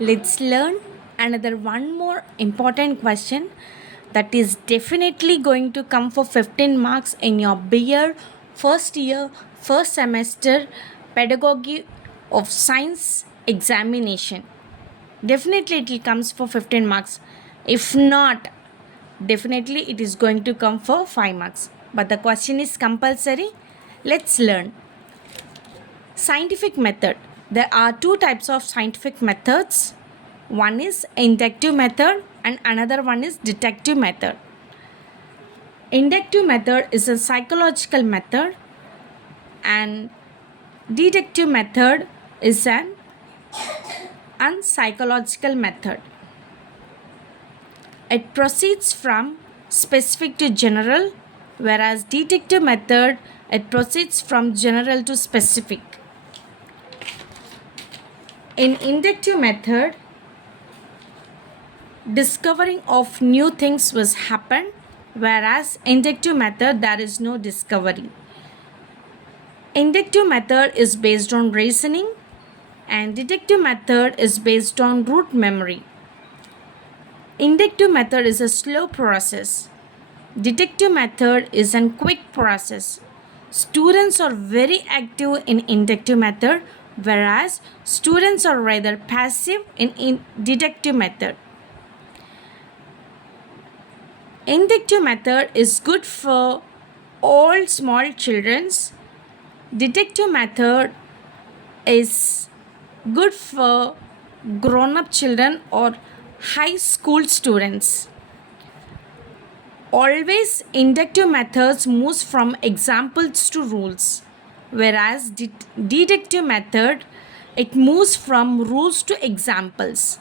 Let's learn another one more important question that is definitely going to come for 15 marks in your BR first year, first semester pedagogy of science examination. Definitely it will comes for 15 marks. If not, definitely it is going to come for 5 marks. But the question is compulsory. Let's learn. Scientific method. There are two types of scientific methods. One is inductive method and another one is deductive method. Inductive method is a psychological method and deductive method is an unpsychological method. It proceeds from specific to general, whereas deductive method it proceeds from general to specific. In inductive method, discovering of new things was happen, whereas inductive method there is no discovery. Inductive method is based on reasoning and deductive method is based on root memory. Inductive method is a slow process. Deductive method is a quick process. Students are very active in inductive method, whereas students are rather passive in deductive method. Inductive method is good for all small children's. Deductive method is good for grown-up children or high school students. Always inductive methods moves from examples to rules, whereas deductive method it moves from rules to examples.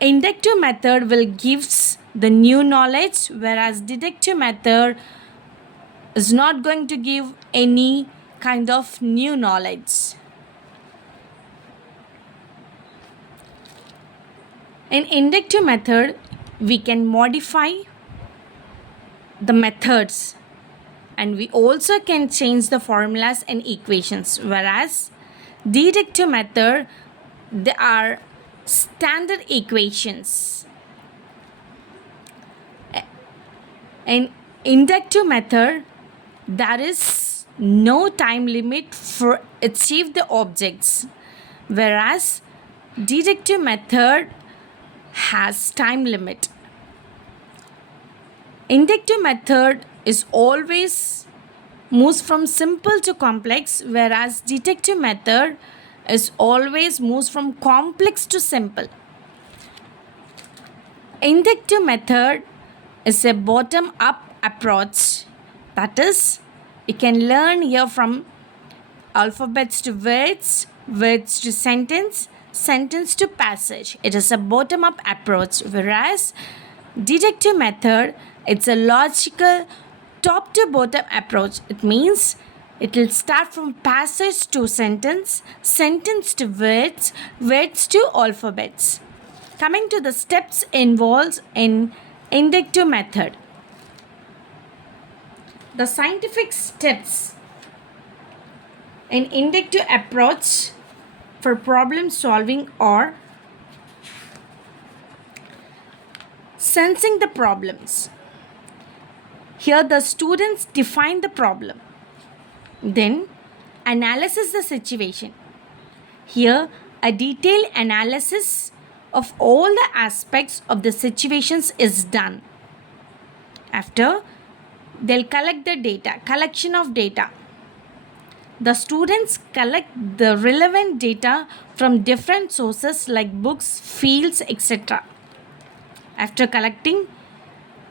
Inductive method will gives the new knowledge, whereas deductive method is not going to give any kind of new knowledge. In inductive method, we can modify the methods and we also can change the formulas and equations, whereas deductive method they are standard equations. In inductive method, there is no time limit for achieve the objects, whereas deductive method has time limit. Inductive method is always moves from simple to complex, whereas deductive method is always moves from complex to simple. Inductive method is a bottom up approach, that is you can learn here from alphabets to words, words to sentence, sentence to passage. It is a bottom up approach, whereas deductive method it's a logical top to bottom approach. It means it will start from passage to sentence, sentence to words, words to alphabets. Coming to the steps involved in inductive method. The scientific steps in inductive approach for problem solving are sensing the problems. Here the students define the problem. Then analysis the situation. Here a detailed analysis of all the aspects of the situations is done. After they'll collect the data, collection of data. The students collect the relevant data from different sources like books, fields, etc. After collecting,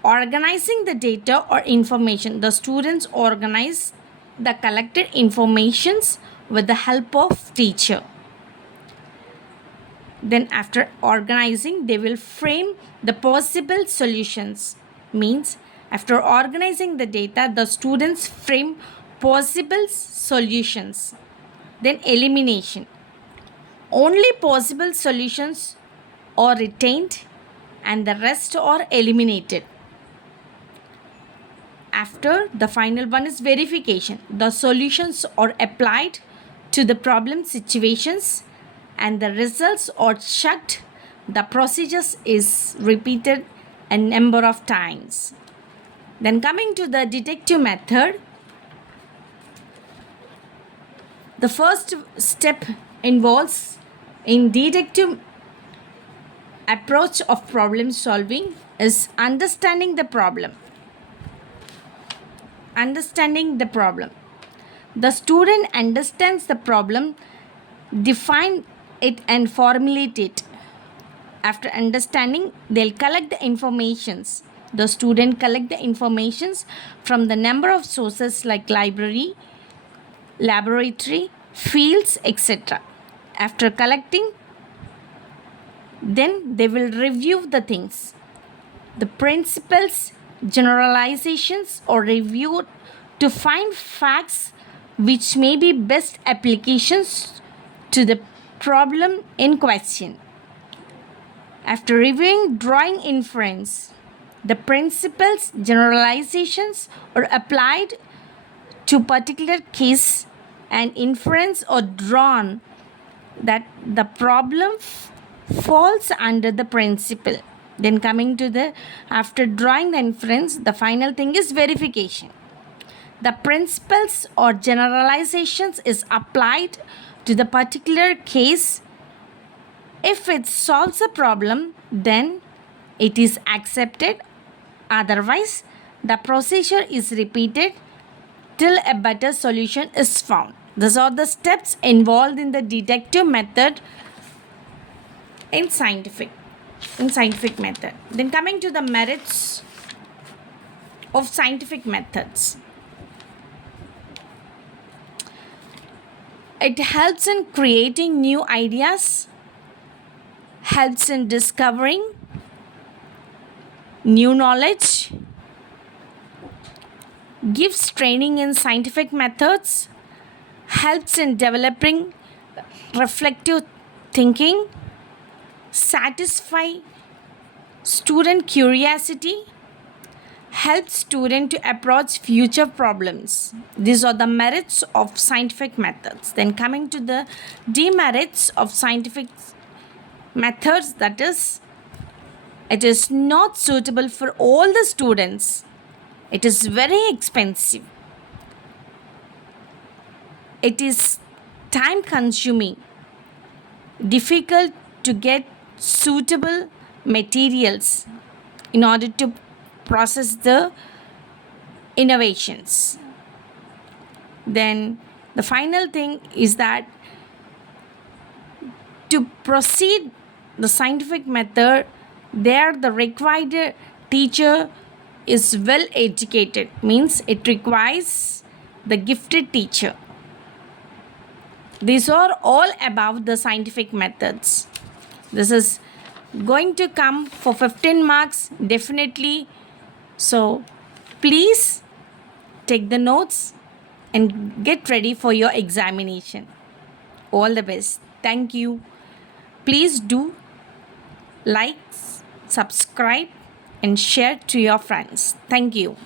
organizing the data or information, the students organize the collected informations with the help of teacher. Then after organizing, they will frame the possible solutions. Means after organizing the data, the students frame possible solutions. Then elimination. Only possible solutions are retained and the rest are eliminated. After the final one is verification. The solutions are applied to the problem situations and the results are checked. The procedures is repeated a number of times. Then coming to the deductive method, the first step involves in deductive approach of problem solving is understanding the problem. Understanding the problem. The student understands the problem, define it and formulate it. After understanding, they'll collect the informations. The student collect the informations from the number of sources like library, laboratory, fields, etc. After collecting, then they will review the things. The principles, generalizations are reviewed to find facts which may be best applications to the problem in question. After reviewing drawing inference, the principles, generalizations are applied to particular case and inference are drawn that the problem falls under the principle. Then coming to the, after drawing the inference, the final thing is verification. The principles or generalizations is applied to the particular case. If it solves a problem, then it is accepted. Otherwise, the procedure is repeated till a better solution is found. These are the steps involved in the deductive method in scientific method. Then coming to the merits of scientific methods. It helps in creating new ideas, helps in discovering new knowledge, gives training in scientific methods, helps in developing reflective thinking, satisfy student curiosity, helps student to approach future problems. These are the merits of scientific methods. Then coming to the demerits of scientific methods, that is, it is not suitable for all the students. It is very expensive. It is time consuming, difficult to get suitable materials in order to process the innovations. Then the final thing is that to proceed the scientific method, there the required teacher is well educated, means it requires the gifted teacher. These are all about the scientific methods. This is going to come for 15 marks definitely. So please take the notes and get ready for your examination. All the best. Thank you. Please do like, subscribe and share to your friends. Thank you.